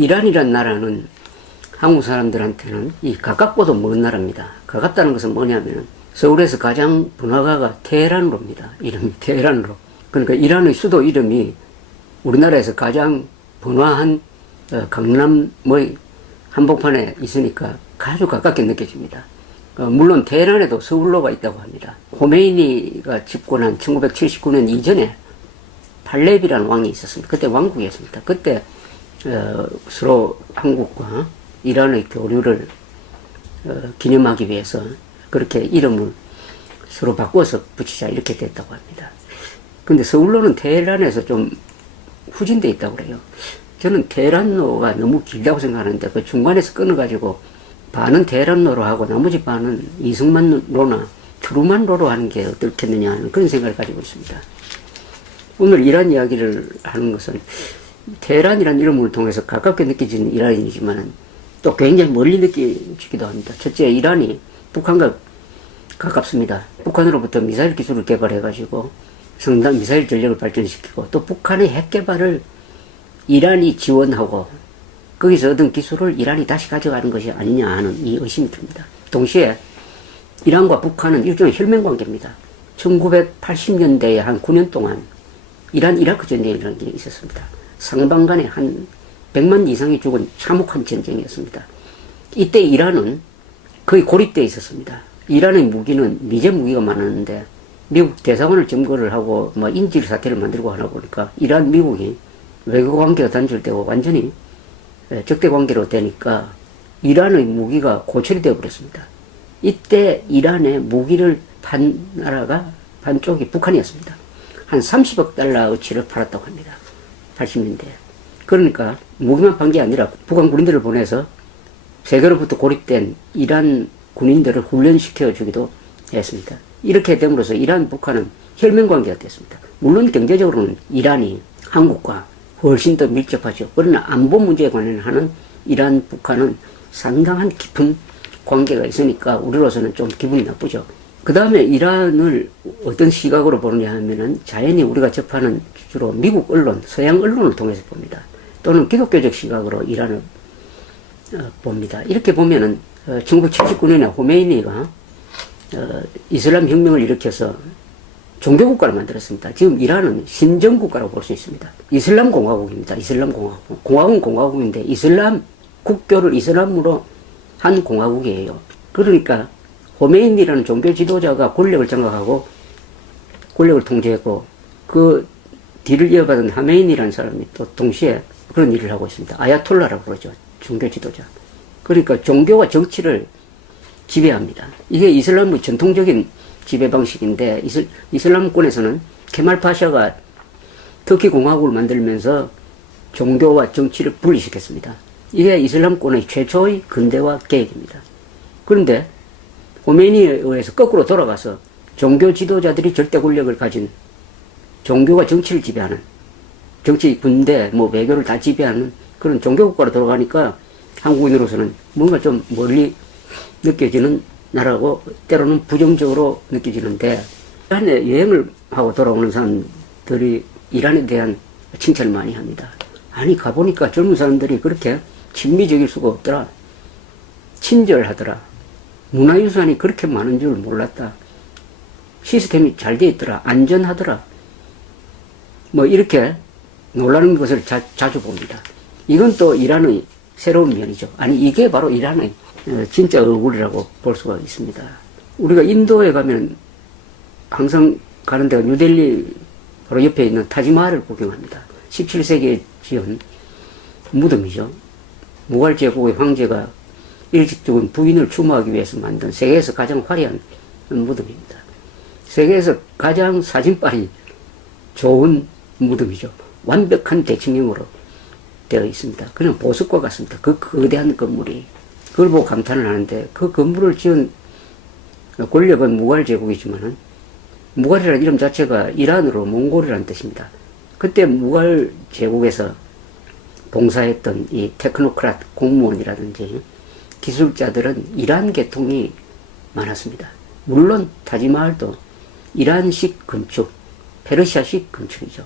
이란이란 나라는 한국 사람들한테는 이 가깝고도 먼 나라입니다. 가깝다는 것은 뭐냐면 서울에서 가장 번화가가 테헤란으로입니다. 이름이 테헤란으로. 그러니까 이란의 수도 이름이 우리나라에서 가장 번화한 강남의 한복판에 있으니까 아주 가깝게 느껴집니다. 물론 테헤란에도 서울로가 있다고 합니다. 호메이니가 집권한 1979년 이전에 팔레비라는 왕이 있었습니다. 그때 왕국이었습니다. 그때 서로 한국과 이란의 교류를 기념하기 위해서 그렇게 이름을 서로 바꿔서 붙이자 이렇게 됐다고 합니다. 근데 서울로는 테헤란에서 좀 후진돼 있다고 그래요. 저는 테헤란로가 너무 길다고 생각하는데 그 중간에서 끊어가지고 반은 테헤란로로 하고 나머지 반은 이승만로나 트루만로로 하는 게 어떻겠느냐 하는 그런 생각을 가지고 있습니다. 오늘 이란 이야기를 하는 것은 테헤란이라는 이름을 통해서 가깝게 느껴지는 이란이지만 또 굉장히 멀리 느껴지기도 합니다. 첫째, 이란이 북한과 가깝습니다. 북한으로부터 미사일 기술을 개발해가지고 상당 미사일 전력을 발전시키고 또 북한의 핵 개발을 이란이 지원하고 거기서 얻은 기술을 이란이 다시 가져가는 것이 아니냐 하는 이 의심이 듭니다. 동시에 이란과 북한은 일종의 혈맹 관계입니다. 1980년대에 한 9년 동안 이란-이라크 전쟁이라는 게 있었습니다. 상방간에 한 100만 이상이 죽은 참혹한 전쟁이었습니다. 이때 이란은 거의 고립되어 있었습니다. 이란의 무기는 미제 무기가 많았는데 미국 대사관을 점거를 하고 인질 사태를 만들고 하다 보니까 이란 미국이 외교 관계가 단절되고 완전히 적대 관계로 되니까 이란의 무기가 고철이 되어 버렸습니다. 이때 이란의 무기를 판 나라가 반 쪽이 북한이었습니다. 한 30억 달러어치를 팔았다고 합니다. 80년대에. 그러니까 무기만 판 게 아니라 북한 군인들을 보내서 세계로부터 고립된 이란 군인들을 훈련시켜 주기도 했습니다. 이렇게 됨으로써 이란, 북한은 혈맹관계가 됐습니다. 물론 경제적으로는 이란이 한국과 훨씬 더 밀접하죠. 그러나 안보 문제에 관련하는 이란, 북한은 상당한 깊은 관계가 있으니까 우리로서는 좀 기분이 나쁘죠. 그 다음에 이란을 어떤 시각으로 보느냐 하면은 자연히 우리가 접하는 주로 미국 언론, 서양 언론을 통해서 봅니다. 또는 기독교적 시각으로 이란을 봅니다. 이렇게 보면은 1979년에 호메이니가 이슬람 혁명을 일으켜서 종교국가를 만들었습니다. 지금 이란은 신정국가라고 볼 수 있습니다. 이슬람 공화국입니다. 이슬람 공화국. 공화국은 공화국인데 이슬람 국교를 이슬람으로 한 공화국이에요. 그러니까 호메이니라는 종교 지도자가 권력을 장악하고 권력을 통제했고 그 뒤를 이어받은 하메인이라는 사람이 또 동시에 그런 일을 하고 있습니다. 아야톨라라고 그러죠. 종교 지도자. 그러니까 종교와 정치를 지배합니다. 이게 이슬람의 전통적인 지배 방식인데 이슬람권에서는 케말 파샤가 터키 공화국을 만들면서 종교와 정치를 분리시켰습니다. 이게 이슬람권의 최초의 근대화 계획입니다. 그런데 호메이니에 의해서 거꾸로 돌아가서 종교 지도자들이 절대 권력을 가진 종교가 정치를 지배하는 정치, 군대, 외교를 다 지배하는 그런 종교국가로 돌아가니까 한국인으로서는 뭔가 좀 멀리 느껴지는 나라고 때로는 부정적으로 느껴지는데 이란에 여행을 하고 돌아오는 사람들이 이란에 대한 칭찬을 많이 합니다. 아니 가보니까 젊은 사람들이 그렇게 친미적일 수가 없더라. 친절하더라. 문화유산이 그렇게 많은 줄 몰랐다. 시스템이 잘 돼 있더라. 안전하더라. 이렇게 놀라는 것을 자주 봅니다. 이건 또 이란의 새로운 면이죠. 아니 이게 바로 이란의 진짜 얼굴이라고 볼 수가 있습니다. 우리가 인도에 가면 항상 가는 데가 뉴델리 바로 옆에 있는 타지마할을 구경합니다. 17세기에 지은 무덤이죠. 무갈 제국의 황제가 일찍 죽은 부인을 추모하기 위해서 만든 세계에서 가장 화려한 무덤입니다. 세계에서 가장 사진빨이 좋은 무덤이죠. 완벽한 대칭형으로 되어 있습니다. 그냥 보석과 같습니다. 그 거대한 건물이. 그걸 보고 감탄을 하는데 그 건물을 지은 권력은 무갈 제국이지만은 무갈이라는 이름 자체가 이란으로 몽골이라는 뜻입니다. 그때 무갈 제국에서 봉사했던 이 테크노크라트 공무원이라든지 기술자들은 이란 계통이 많았습니다. 물론 타지마할도 이란식 건축, 페르시아식 건축이죠.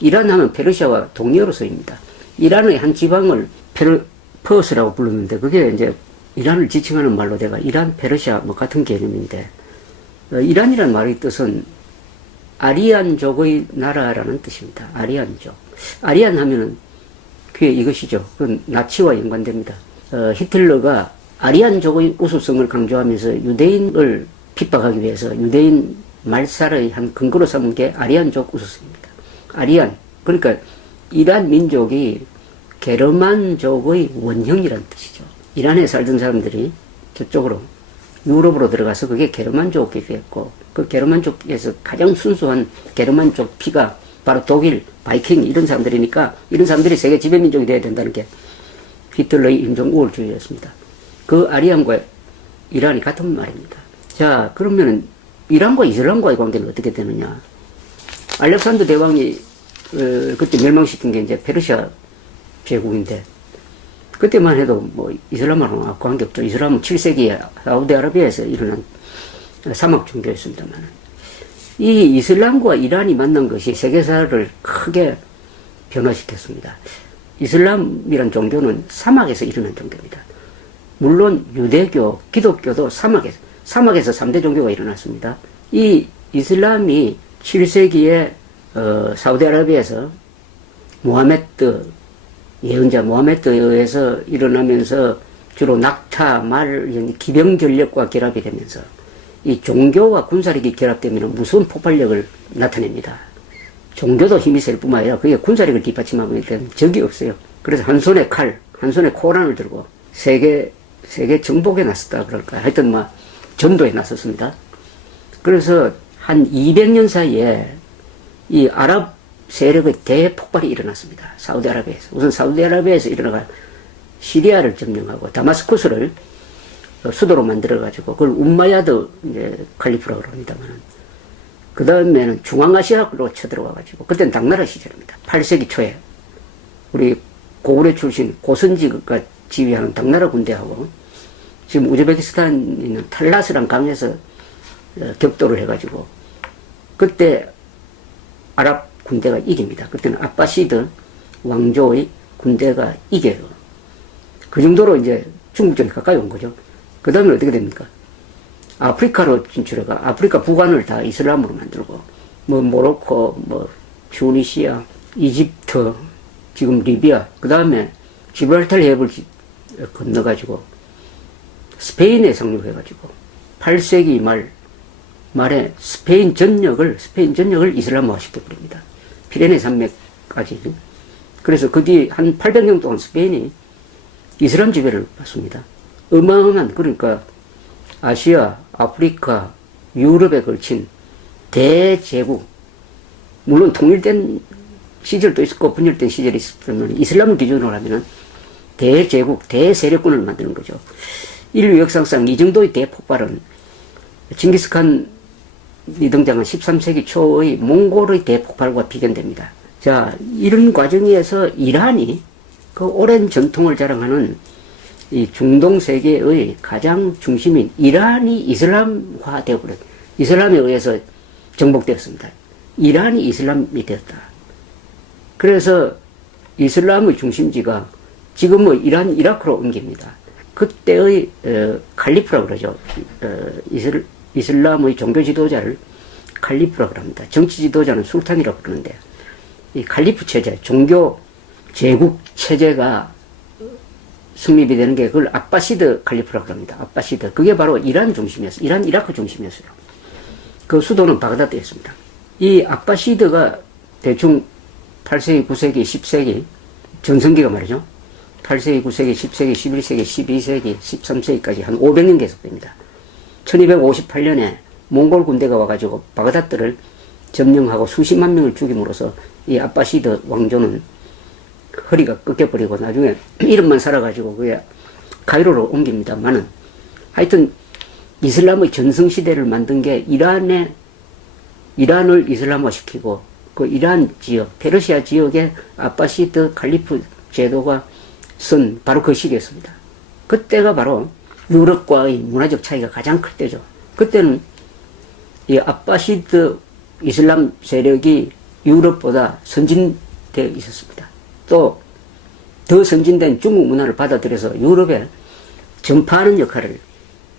이란 하면 페르시아와 동료로 쓰입니다. 이란의 한 지방을 퍼스라고 부르는데 그게 이제 이란을 지칭하는 말로 내가 이란, 페르시아 뭐 같은 개념인데 이란이라는 말의 뜻은 아리안족의 나라라는 뜻입니다. 아리안족. 아리안 하면은 그게 이것이죠. 그 나치와 연관됩니다. 히틀러가 아리안족의 우수성을 강조하면서 유대인을 핍박하기 위해서 유대인 말살의 한 근거로 삼은 게 아리안족 우수성입니다. 아리안. 그러니까 이란 민족이 게르만족의 원형이라는 뜻이죠. 이란에 살던 사람들이 저쪽으로 유럽으로 들어가서 그게 게르만족이 됐고 그 게르만족에서 가장 순수한 게르만족 피가 바로 독일, 바이킹 이런 사람들이니까 이런 사람들이 세계 지배민족이 돼야 된다는 게 히틀러의 인종 우월주의였습니다. 그 아리안과 이란이 같은 말입니다. 자, 그러면 이란과 이슬람과의 관계는 어떻게 되느냐? 알렉산더 대왕이 그때 멸망시킨 게 이제 페르시아 제국인데 그때만 해도 뭐 이슬람하고는 관계없죠. 이슬람은 7세기에 사우디아라비아에서 일어난 사막 종교였습니다만 이 이슬람과 이란이 만난 것이 세계사를 크게 변화시켰습니다. 이슬람이란 종교는 사막에서 일어난 종교입니다. 물론 유대교, 기독교도 사막에서 3대 종교가 일어났습니다. 이 이슬람이 7세기에 사우디아라비아에서 모하메드 예언자 모하메드에 의해서 일어나면서 주로 낙타, 말, 기병 전력과 결합이 되면서 이 종교와 군사력이 결합되면 무서운 폭발력을 나타냅니다. 종교도 힘이 셀 뿐만 아니라 그게 군사력을 뒷받침하기 때문에 적이 없어요. 그래서 한 손에 칼, 한 손에 코란을 들고 세계 정복에 나섰다 그럴까. 하여튼 뭐 전도에 나섰습니다. 그래서 한 200년 사이에 이 아랍 세력의 대폭발이 일어났습니다. 사우디아라비아에서. 우선 사우디아라비아에서 일어나가 시리아를 점령하고 다마스쿠스를 수도로 만들어가지고 그걸 움마야드 이제 칼리프라고 합니다만 그 다음에는 중앙아시아로 쳐들어와가지고 그때는 당나라 시절입니다. 8세기 초에 우리 고구려 출신 고선지가 지휘하는 당나라 군대하고 지금 우즈베키스탄에 있는 탈라스란 강에서 격돌을 해가지고 그때 아랍 군대가 이깁니다. 그때는 아바시드 왕조의 군대가 이겨요. 그 정도로 이제 중국 쪽에 가까이 온 거죠. 그 다음에 어떻게 됩니까? 아프리카로 진출해가 아프리카 북안을 다 이슬람으로 만들고 뭐 모로코, 뭐 튜니시아, 이집트, 지금 리비아, 그 다음에 지브랄타르 해협을 건너가지고 스페인에 상륙해가지고 8세기 말에 스페인 전역을 이슬람화 시켜버립니다. 피레네 산맥까지. 그래서 그 뒤에 한 800년 동안 스페인이 이슬람 지배를 받습니다. 어마어마한, 그러니까 아시아, 아프리카, 유럽에 걸친 대제국, 물론 통일된 시절도 있었고 분열된 시절이 있었지만 이슬람을 기준으로 하면은 대제국, 대세력군을 만드는 거죠. 인류 역사상 이 정도의 대폭발은 징기스칸이 등장한 13세기 초의 몽골의 대폭발과 비견됩니다. 자, 이런 과정에서 이란이 그 오랜 전통을 자랑하는 이 중동 세계의 가장 중심인 이란이 이슬람화 되어버렸, 이슬람에 의해서 정복되었습니다. 이란이 이슬람이 되었다. 그래서 이슬람의 중심지가 지금은 이란, 이라크로 옮깁니다. 그때의 칼리프라고 그러죠. 이슬람의 종교 지도자를 칼리프라고 합니다. 정치 지도자는 술탄이라고 그러는데 이 칼리프 체제, 종교 제국 체제가 성립이 되는 게 그걸 아바시드 칼리프라고 합니다. 아바시드. 그게 바로 이란 중심이었어요. 이란, 이라크 중심이었어요. 그 수도는 바그다드였습니다. 이 아바시드가 대충 8세기, 9세기, 10세기 전성기가 말이죠. 8세기, 9세기, 10세기, 11세기, 12세기, 13세기까지 한 500년 계속됩니다. 1258년에 몽골 군대가 와가지고 바그다드를 점령하고 수십만 명을 죽임으로써 이 아바시드 왕조는 허리가 꺾여버리고 나중에 이름만 살아가지고 그게 카이로로 옮깁니다만은 하여튼 이슬람의 전성시대를 만든 게 이란을 이슬람화시키고 그 이란 지역, 페르시아 지역에 아바시드 칼리프 제도가 쓴 바로 그 시기였습니다. 그때가 바로 유럽과의 문화적 차이가 가장 클 때죠. 그때는 이 아바시드 이슬람 세력이 유럽보다 선진되어 있었습니다. 또 더 선진된 중국 문화를 받아들여서 유럽에 전파하는 역할을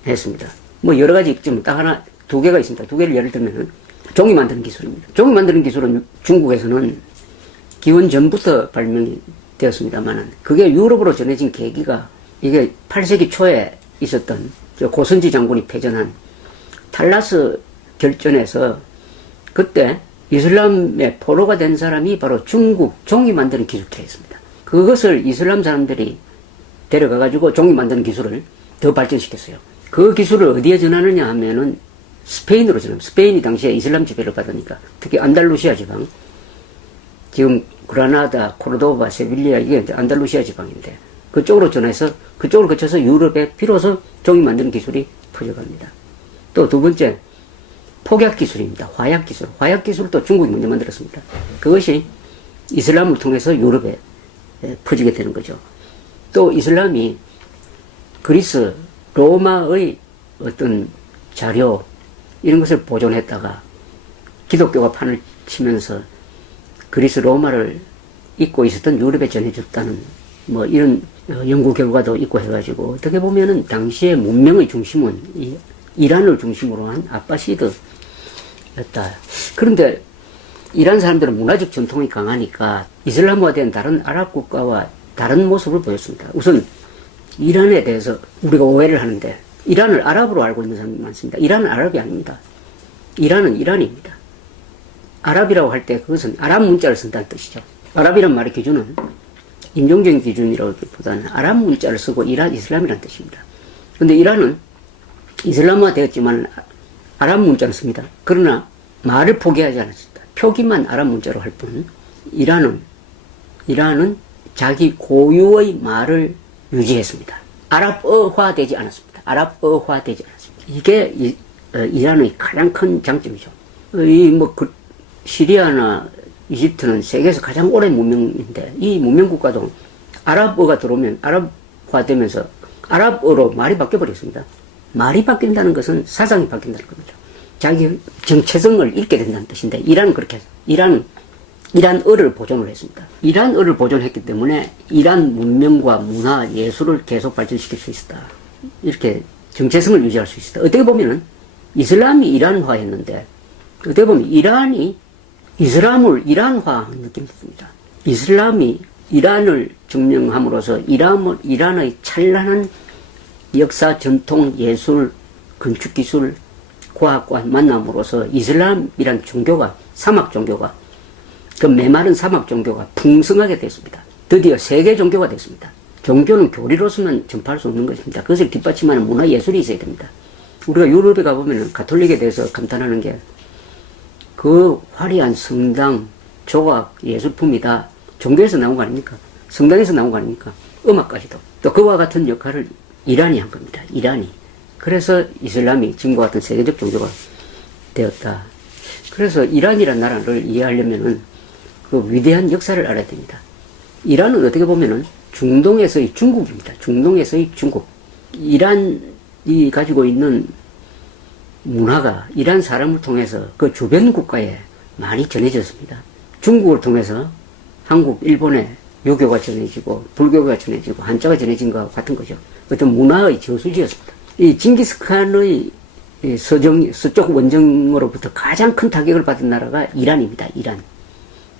했습니다. 뭐 여러 가지 지금 딱 하나, 두 개가 있습니다. 두 개를 예를 들면 종이 만드는 기술입니다. 종이 만드는 기술은 중국에서는 기원 전부터 발명이 되었습니다만 그게 유럽으로 전해진 계기가 이게 8세기 초에 있었던 고선지 장군이 패전한 탈라스 결전에서 그때 이슬람의 포로가 된 사람이 바로 중국 종이 만드는 기술자였습니다. 그것을 이슬람 사람들이 데려가가지고 종이 만드는 기술을 더 발전시켰어요. 그 기술을 어디에 전하느냐 하면은 스페인으로 전합니다. 스페인이 당시에 이슬람 지배를 받으니까 특히 안달루시아 지방, 지금 그라나다, 코르도바, 세빌리아 이게 안달루시아 지방인데 그쪽으로 전해서 그쪽으로 거쳐서 유럽에 비로소 종이 만드는 기술이 퍼져갑니다. 또 두 번째 폭약 기술입니다. 화약 기술. 화약 기술도 중국이 먼저 만들었습니다. 그것이 이슬람을 통해서 유럽에 퍼지게 되는 거죠. 또 이슬람이 그리스, 로마의 어떤 자료 이런 것을 보존했다가 기독교가 판을 치면서 그리스, 로마를 잊고 있었던 유럽에 전해줬다는 뭐 이런 연구 결과도 있고 해가지고 어떻게 보면은 당시의 문명의 중심은 이 이란을 중심으로 한 아바시드였다. 그런데 이란 사람들은 문화적 전통이 강하니까 이슬람화된 다른 아랍 국가와 다른 모습을 보였습니다. 우선 이란에 대해서 우리가 오해를 하는데 이란을 아랍으로 알고 있는 사람이 많습니다. 이란은 아랍이 아닙니다. 이란은 이란입니다. 아랍이라고 할 때 그것은 아랍 문자를 쓴다는 뜻이죠. 아랍이란 말의 기준은 인종적인 기준이라기보다는 아랍 문자를 쓰고 이란 이슬람이라는 뜻입니다. 그런데 이란은 이슬람화 되었지만 아랍 문자를 씁니다. 그러나 말을 포기하지 않았습니다. 표기만 아랍 문자로 할 뿐 이란은 자기 고유의 말을 유지했습니다. 아랍어화되지 않았습니다. 아랍어화되지 않았습니다. 이게 이란의 가장 큰 장점이죠. 시리아나 이집트는 세계에서 가장 오랜 문명인데 이 문명 국가도 아랍어가 들어오면 아랍화되면서 아랍어로 말이 바뀌어버렸습니다. 말이 바뀐다는 것은 사상이 바뀐다는 겁니다. 자기 정체성을 잃게 된다는 뜻인데 이란은 그렇게 이란어를 보존을 했습니다. 이란어를 보존했기 때문에 이란 문명과 문화, 예술을 계속 발전시킬 수 있었다. 이렇게 정체성을 유지할 수 있었다. 어떻게 보면은 이슬람이 이란화했는데 어떻게 보면 이란이 이슬람을 이란화한 느낌이 듭니다. 이슬람이 이란을 증명함으로써 이란의 찬란한 역사, 전통, 예술, 건축기술, 과학과 만남으로써 이슬람이란 종교가, 사막 종교가, 그 메마른 사막 종교가 풍성하게 됐습니다. 드디어 세계 종교가 됐습니다. 종교는 교리로서는 전파할 수 없는 것입니다. 그것을 뒷받침하는 문화 예술이 있어야 됩니다. 우리가 유럽에 가보면 가톨릭에 대해서 감탄하는 게 그 화려한 성당, 조각, 예술품이다. 종교에서 나온 거 아닙니까? 성당에서 나온 거 아닙니까? 음악까지도. 또 그와 같은 역할을 이란이 한 겁니다. 이란이. 그래서 이슬람이 지금과 같은 세계적 종교가 되었다. 그래서 이란이라는 나라를 이해하려면은 그 위대한 역사를 알아야 됩니다. 이란은 어떻게 보면은 중동에서의 중국입니다. 중동에서의 중국. 이란이 가지고 있는 문화가 이란 사람을 통해서 그 주변 국가에 많이 전해졌습니다. 중국을 통해서 한국, 일본에 유교가 전해지고 불교가 전해지고 한자가 전해진 것과 같은 거죠. 어떤 문화의 저수지였습니다. 이 징기스칸의 서쪽 원정으로부터 가장 큰 타격을 받은 나라가 이란입니다. 이란.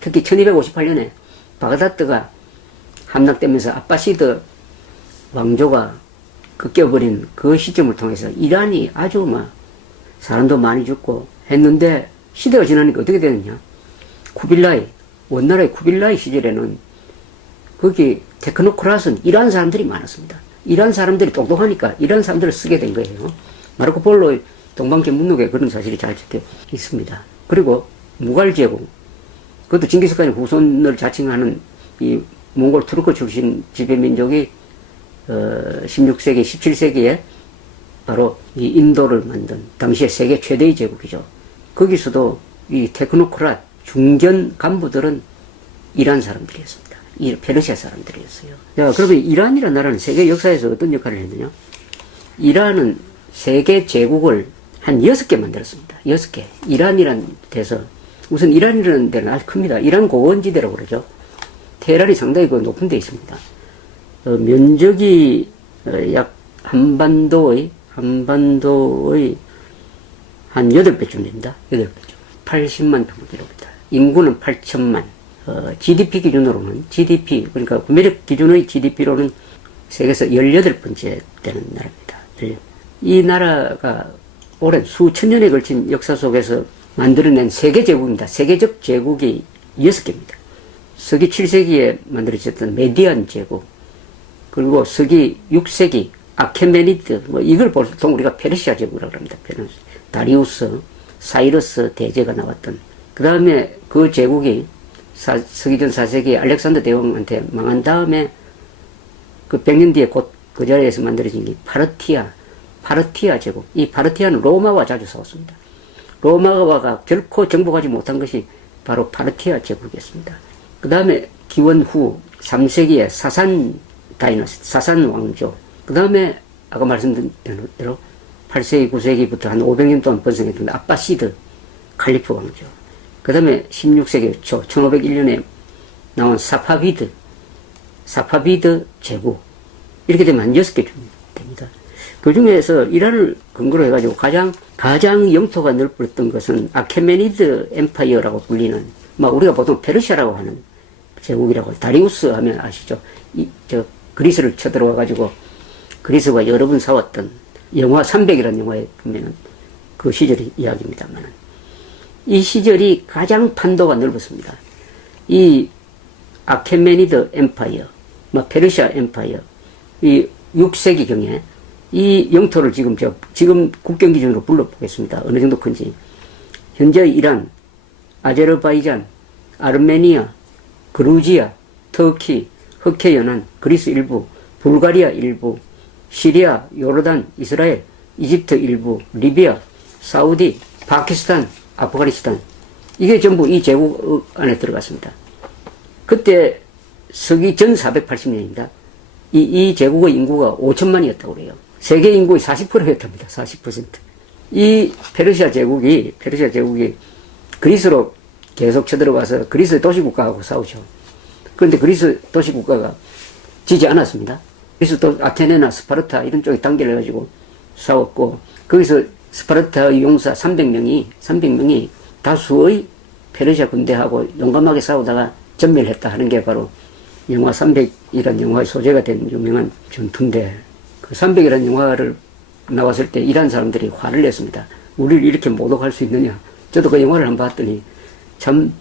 특히 1258년에 바그다드가 함락되면서 아바시드 왕조가 꺾여버린 그 시점을 통해서 이란이 아주 사람도 많이 죽고 했는데 시대가 지나니까 어떻게 되느냐. 원나라의 쿠빌라이 시절에는 거기 테크노크라스는 이란 사람들이 많았습니다. 이란 사람들이 똑똑하니까 이란 사람들을 쓰게 된 거예요. 마르코 폴로의 동방견문록에 그런 사실이 잘 적혀 있습니다. 그리고 무갈 제국, 그것도 징기스칸의 후손을 자칭하는 이 몽골 투르크 출신 지배민족이 16세기, 17세기에 바로 이 인도를 만든 당시에 세계 최대의 제국이죠. 거기서도 이 테크노크라 중견 간부들은 이란 사람들이었습니다. 페르시아 사람들이었어요. 자, 그러면 이란이라는 나라는 세계 역사에서 어떤 역할을 했느냐? 이란은 세계 제국을 한 6개 만들었습니다. 6개. 이란이라는 데서, 우선 이란이라는 데는 아주 큽니다. 이란 고원지대라고 그러죠. 테헤란이 상당히 높은 데 있습니다. 면적이 약 한반도의 한 8배쯤 됩니다. 8배쯤. 80만 평킬로미터. 인구는 8천만. GDP 기준으로는, 그러니까 구매력 기준의 GDP로는 세계에서 18번째 되는 나라입니다. 이 나라가 오랜 수천 년에 걸친 역사 속에서 만들어낸 세계제국입니다. 세계적 제국이 6개입니다. 서기 7세기에 만들어졌던 메디안 제국, 그리고 서기 6세기 아케메니드, 이걸 보통 우리가 페르시아 제국이라고 합니다. 다리우스, 사이러스 대제가 나왔던. 그 다음에 그 제국이 서기전 4세기 알렉산더 대왕한테 망한 다음에 그 100년 뒤에 곧 그 자리에서 만들어진 게 파르티아 제국. 이 파르티아는 로마와 자주 싸웠습니다. 로마가 결코 정복하지 못한 것이 바로 파르티아 제국이었습니다. 그 다음에 기원 후 3세기에 사산 다이너스티, 사산 왕조. 그 다음에 아까 말씀드린 대로 8세기, 9세기부터 한 500년 동안 번성했던 아빠시드 칼리프 왕조. 그 다음에 16세기 초 1501년에 나온 사파비드 제국. 이렇게 되면 한 6개 됩니다. 그 중에서 이란을 근거로 해가지고 가장 영토가 넓었던 것은 아케메니드 엠파이어라고 불리는, 우리가 보통 페르시아라고 하는 제국이라고, 다리우스 하면 아시죠? 그리스를 쳐들어와가지고 그리스와 여러 번 싸웠던 영화 300이라는 영화에 보면은 그 시절의 이야기입니다만, 이 시절이 가장 판도가 넓었습니다. 이 아케메니드 엠파이어, 페르시아 엠파이어, 이 6세기경에 이 영토를 지금 국경 기준으로 불러보겠습니다. 어느 정도 큰지. 현재 이란, 아제르바이잔, 아르메니아, 그루지아, 터키, 흑해 연안, 그리스 일부, 불가리아 일부, 시리아, 요르단, 이스라엘, 이집트 일부, 리비아, 사우디, 파키스탄, 아프가니스탄. 이게 전부 이 제국 안에 들어갔습니다. 그때 서기 전 480년입니다. 이 제국의 인구가 5천만이었다고 그래요. 세계 인구의 40%였답니다. 40%. 이 페르시아 제국이 그리스로 계속 쳐들어가서 그리스 도시국가하고 싸우죠. 그런데 그리스 도시국가가 지지 않았습니다. 그래서 또 아테네나 스파르타 이런 쪽에 단결을 해가지고 싸웠고, 거기서 스파르타의 용사 300명이 다수의 페르시아 군대하고 용감하게 싸우다가 전멸했다 하는 게 바로 영화 300이라는 영화의 소재가 된 유명한 전투인데, 그 300이라는 영화를 나왔을 때 이란 사람들이 화를 냈습니다. 우리를 이렇게 모독할 수 있느냐. 저도 그 영화를 한번 봤더니 참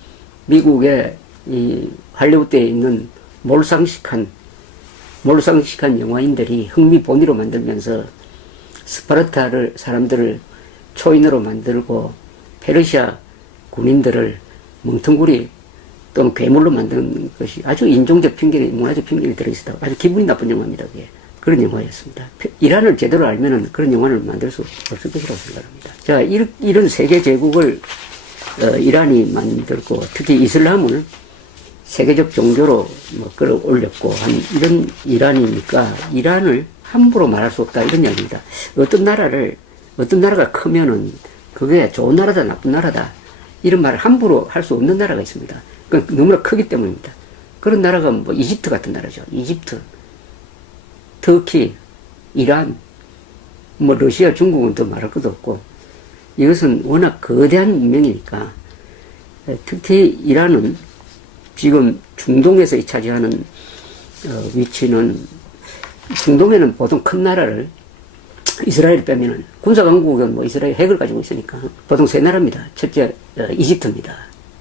미국의 이 할리우드에 있는 몰상식한 영화인들이 흥미 본위로 만들면서 스파르타를 사람들을 초인으로 만들고 페르시아 군인들을 멍텅구리 또는 괴물로 만든 것이 아주 인종적 편견이, 문화적 편견이 들어있었다고, 아주 기분이 나쁜 영화입니다. 그게. 그런 영화였습니다. 이란을 제대로 알면은 그런 영화를 만들 수 없을 것이라고 생각합니다. 자, 이런 세계 제국을 이란이 만들고, 특히 이슬람을 세계적 종교로 끌어올렸고 한 이런 이란이니까 이란을 함부로 말할 수 없다, 이런 이야기입니다. 어떤 나라가 크면은 그게 좋은 나라다, 나쁜 나라다, 이런 말을 함부로 할 수 없는 나라가 있습니다. 그러니까 너무나 크기 때문입니다. 그런 나라가 이집트 같은 나라죠. 이집트, 터키, 이란, 러시아, 중국은 더 말할 것도 없고, 이것은 워낙 거대한 문명이니까. 특히 이란은 지금 중동에서 차지하는 위치는, 중동에는 보통 큰 나라를, 이스라엘을 빼면은, 군사강국은 이스라엘 핵을 가지고 있으니까 보통 세 나라입니다. 첫째, 이집트입니다.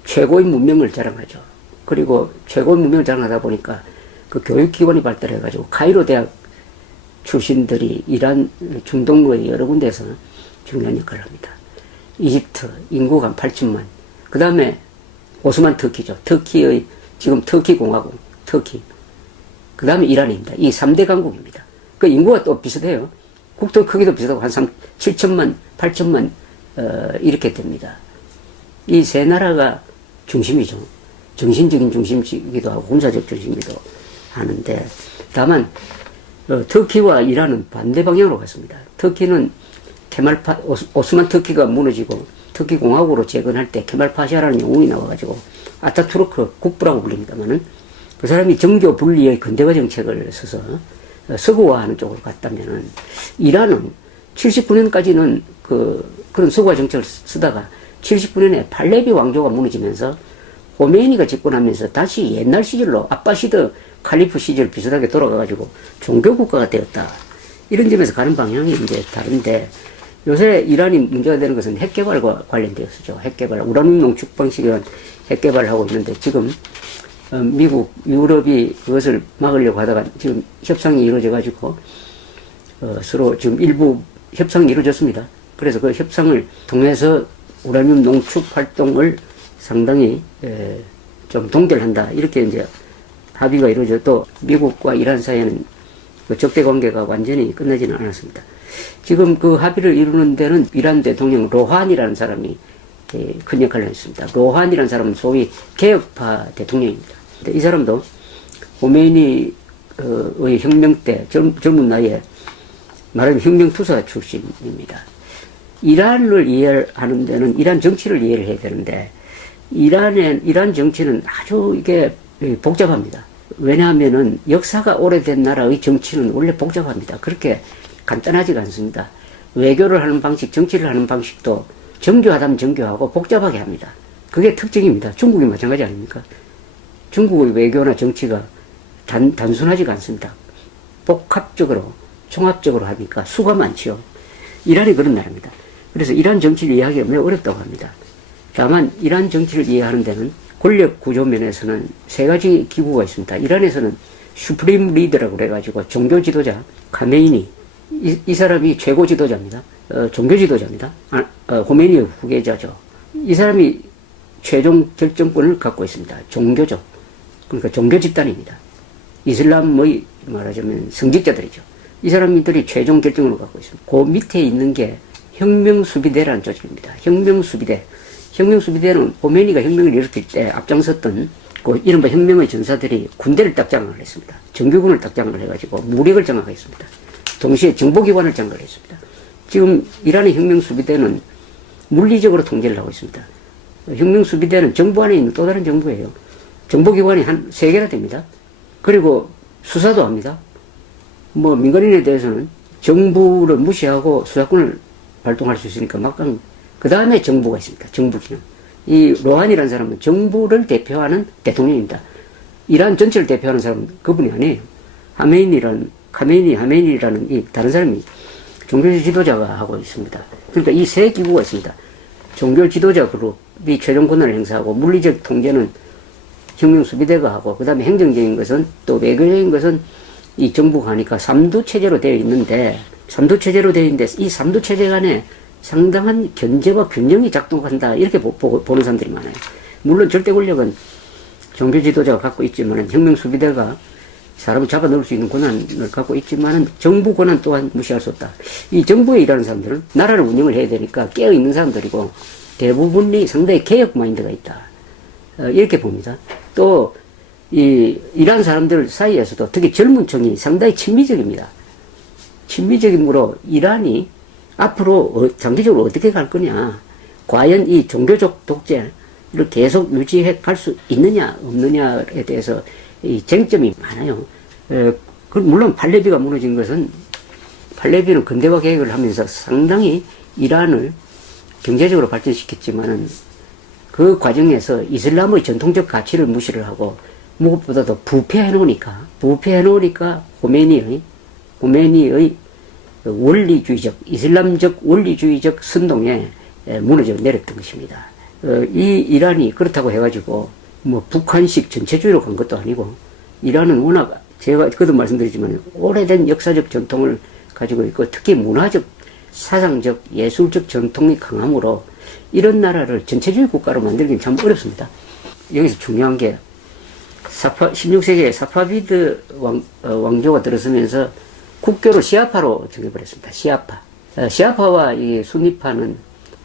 최고의 문명을 자랑하죠. 그리고 최고의 문명을 자랑하다 보니까 그 교육기관이 발달해가지고 카이로 대학 출신들이 이란, 중동의 여러 군데에서 중요한 역할을 합니다. 이집트, 인구가 한 8천만. 그 다음에 오스만 터키죠. 터키의, 지금 터키 공화국, 터키. 그 다음에 이란입니다. 이 3대 강국입니다. 그 인구가 또 비슷해요. 국토 크기도 비슷하고 한 7천만, 8천만, 이렇게 됩니다. 이 세 나라가 중심이죠. 정신적인 중심이기도 하고, 군사적 중심이기도 하는데, 다만, 터키와 이란은 반대 방향으로 갔습니다. 터키는 오스만 터키가 무너지고, 터키 공화국으로 재건할 때 케말파샤라는 영웅이 나와가지고, 아타투르크 국부라고 불립니다만은, 그 사람이 정교 분리의 근대화 정책을 써서 서구화하는 쪽으로 갔다면은 이란은 79년까지는 그런 서구화 정책을 쓰다가 79년에 팔레비 왕조가 무너지면서 호메이니가 집권하면서 다시 옛날 시절로 아빠시드 칼리프 시절 비슷하게 돌아가가지고 종교국가가 되었다. 이런 점에서 가는 방향이 이제 다른데 요새 이란이 문제가 되는 것은 핵 개발과 관련되었죠. 핵 개발, 우라늄 농축 방식의 핵 개발을 하고 있는데 지금 미국, 유럽이 그것을 막으려고 하다가 지금 협상이 이루어져가지고 서로 지금 일부 협상이 이루어졌습니다. 그래서 그 협상을 통해서 우라늄 농축 활동을 상당히 좀 동결한다. 이렇게 이제 합의가 이루어져 또 미국과 이란 사이에는 그 적대 관계가 완전히 끝나지는 않았습니다. 지금 그 합의를 이루는 데는 이란 대통령 로하니라는 사람이 큰 역할을 했습니다. 로하니라는 사람은 소위 개혁파 대통령입니다. 이 사람도 호메이니의 혁명 때 젊은 나이에 말하면 혁명투사 출신입니다. 이란을 이해하는 데는 이란 정치를 이해를 해야 되는데 이란 정치는 아주 이게 복잡합니다. 왜냐하면은 역사가 오래된 나라의 정치는 원래 복잡합니다. 그렇게 간단하지가 않습니다. 외교를 하는 방식, 정치를 하는 방식도 정교하다면 정교하고 복잡하게 합니다. 그게 특징입니다. 중국이 마찬가지 아닙니까? 중국의 외교나 정치가 단순하지가 않습니다. 복합적으로, 종합적으로 하니까 수가 많지요. 이란이 그런 나라입니다. 그래서 이란 정치를 이해하기가 매우 어렵다고 합니다. 다만 이란 정치를 이해하는 데는 권력 구조 면에서는 세 가지 기구가 있습니다. 이란에서는 슈프림 리더라고 그래가지고 종교 지도자 카메이니 이 사람이 최고 지도자입니다. 종교 지도자입니다. 호메이니의 후계자죠. 이 사람이 최종 결정권을 갖고 있습니다. 종교죠. 그러니까 종교 집단입니다. 이슬람의 말하자면 성직자들이죠. 이 사람들이 최종 결정을 갖고 있습니다. 그 밑에 있는 게 혁명수비대라는 조직입니다. 혁명수비대는 호메이니가 혁명을 일으킬 때 앞장섰던 그 이른바 혁명의 전사들이 군대를 딱 장악을 했습니다. 정규군을 딱 장악을 해가지고 무력을 장악했습니다. 동시에 정보기관을 장악을 했습니다. 지금 이란의 혁명수비대는 물리적으로 통제를 하고 있습니다. 혁명수비대는 정부 안에 있는 또 다른 정부예요. 정보기관이 한 3개나 됩니다. 그리고 수사도 합니다. 뭐 민간인에 대해서는 정부를 무시하고 수사권을 발동할 수 있으니까 막강. 그 다음에 정부가 있습니다. 정부기능. 이 로하니라는 사람은 정부를 대표하는 대통령입니다. 이란 전체를 대표하는 사람은 그분이 아니에요. 하메이니라는 이 다른 사람이 종교 지도자가 하고 있습니다. 그러니까 이 세 기구가 있습니다. 종교 지도자 그룹이 최종 권한을 행사하고 물리적 통제는 혁명수비대가 하고 그 다음에 행정적인 것은 또 외교적인 것은 이 정부가 하니까 삼두체제로 되어 있는데 이 삼두체제 간에 상당한 견제와 균형이 작동한다 이렇게 보는 사람들이 많아요. 물론 절대 권력은 종교 지도자가 갖고 있지만 혁명수비대가 사람을 잡아 넣을 수 있는 권한을 갖고 있지만 정부 권한 또한 무시할 수 없다. 이 정부에 일하는 사람들은 나라를 운영을 해야 되니까 깨어있는 사람들이고 대부분이 상당히 개혁 마인드가 있다. 이렇게 봅니다. 또 이란 사람들 사이에서도 특히 젊은 층이 상당히 친미적입니다. 친미적이므로 이란이 앞으로 장기적으로 어떻게 갈 거냐, 과연 이 종교적 독재를 계속 유지해 갈 수 있느냐 없느냐에 대해서 이 쟁점이 많아요. 물론 팔레비가 무너진 것은 팔레비는 근대화 계획을 하면서 상당히 이란을 경제적으로 발전시켰지만은 그 과정에서 이슬람의 전통적 가치를 무시를 하고 무엇보다도 부패해 놓으니까 호메니의 원리주의적, 이슬람적 원리주의적 선동에 무너져 내렸던 것입니다. 이 이란이 그렇다고 해가지고 뭐 북한식 전체주의로 간 것도 아니고 이란은 워낙 제가 그도 말씀드리지만 오래된 역사적 전통을 가지고 있고 특히 문화적, 사상적, 예술적 전통이 강함으로 이런 나라를 전체주의 국가로 만들기는 참 어렵습니다. 여기서 중요한 게 16세기에 사파비드 왕조가 들어서면서 국교를 시아파로 정해버렸습니다. 시아파와 이 순니파는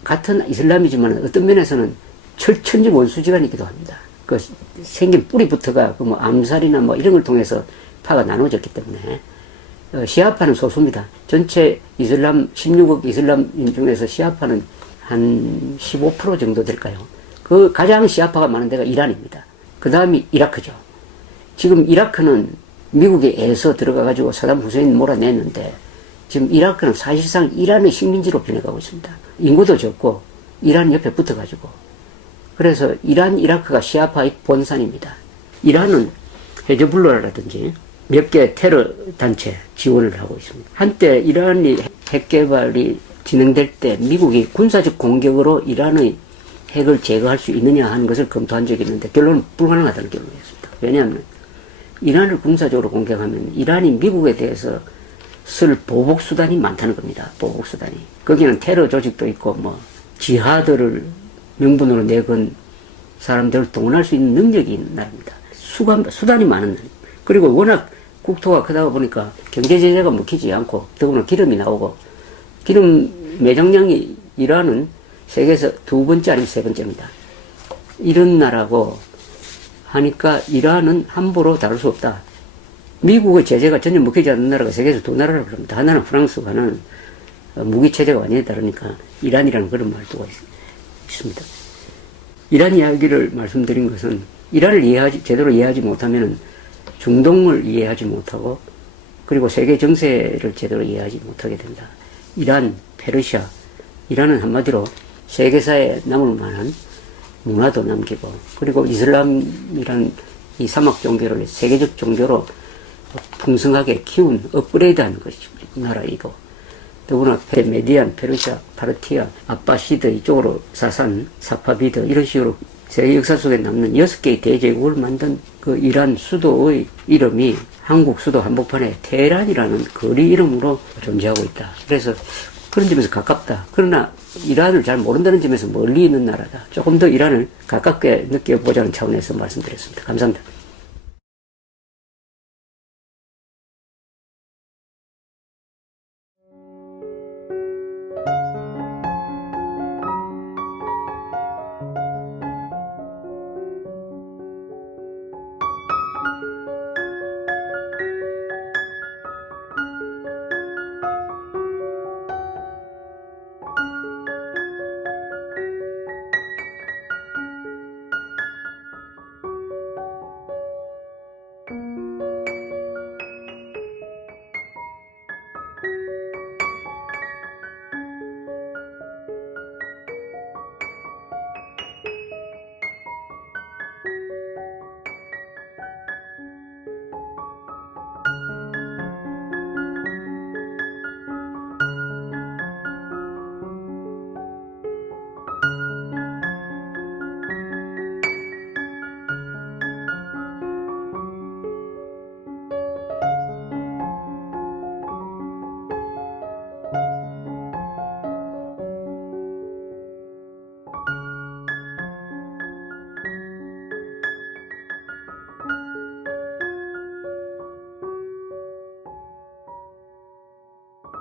같은 이슬람이지만 어떤 면에서는 철천지 원수지간이기도 합니다. 그 생긴 뿌리부터가 그 뭐 암살이나 뭐 이런 걸 통해서 파가 나눠졌기 때문에 시아파는 소수입니다. 전체 이슬람 16억 이슬람인 중에서 시아파는 한 15% 정도 될까요? 그 가장 시아파가 많은 데가 이란입니다. 그 다음이 이라크죠. 지금 이라크는 미국에 애서 들어가가지고 사담 후세인 몰아냈는데 지금 이라크는 사실상 이란의 식민지로 변해가고 있습니다. 인구도 적고 이란 옆에 붙어가지고. 그래서 이란, 이라크가 시아파의 본산입니다. 이란은 헤즈볼라라든지 몇 개 테러 단체 지원을 하고 있습니다. 한때 이란이 핵 개발이 진행될 때 미국이 군사적 공격으로 이란의 핵을 제거할 수 있느냐 하는 것을 검토한 적이 있는데 결론은 불가능하다는 결론이었습니다. 왜냐하면 이란을 군사적으로 공격하면 이란이 미국에 대해서 쓸 보복수단이 많다는 겁니다. 보복수단이. 거기는 테러 조직도 있고 뭐 지하드를 명분으로 내건 사람들을 동원할 수 있는 능력이 있는 나라입니다. 수단이 많은 나라. 그리고 워낙 국토가 크다 보니까 경제 제재가 먹히지 않고 더구나 기름이 나오고 기름 매장량이 이란은 세계에서 2번째 아니면 3번째입니다. 이런 나라고 하니까 이란은 함부로 다룰 수 없다. 미국의 제재가 전혀 먹히지 않는 나라가 세계에서 2나라라고 합니다. 하나는 프랑스고 하나는 무기 체제가 완전히 다르니까 이란이라는 그런 말도가 있습니다. 이란 이야기를 말씀드린 것은 이란을 제대로 이해하지 못하면 중동을 이해하지 못하고 그리고 세계 정세를 제대로 이해하지 못하게 된다. 이란, 페르시아, 이란은 한마디로 세계사에 남을 만한 문화도 남기고 그리고 이슬람이란 이 사막 종교를 세계적 종교로 풍성하게 키운 업그레이드한 것이 나라이고 더구나 메디안, 페르시아, 파르티아, 아빠시드 이쪽으로 사산, 사파비드 이런 식으로 세계 역사 속에 남는 6개의 대제국을 만든 그 이란 수도의 이름이 한국 수도 한복판에 테헤란이라는 거리 이름으로 존재하고 있다. 그래서 그런 점에서 가깝다. 그러나 이란을 잘 모른다는 점에서 멀리 있는 나라다. 조금 더 이란을 가깝게 느껴보자는 차원에서 말씀드렸습니다. 감사합니다.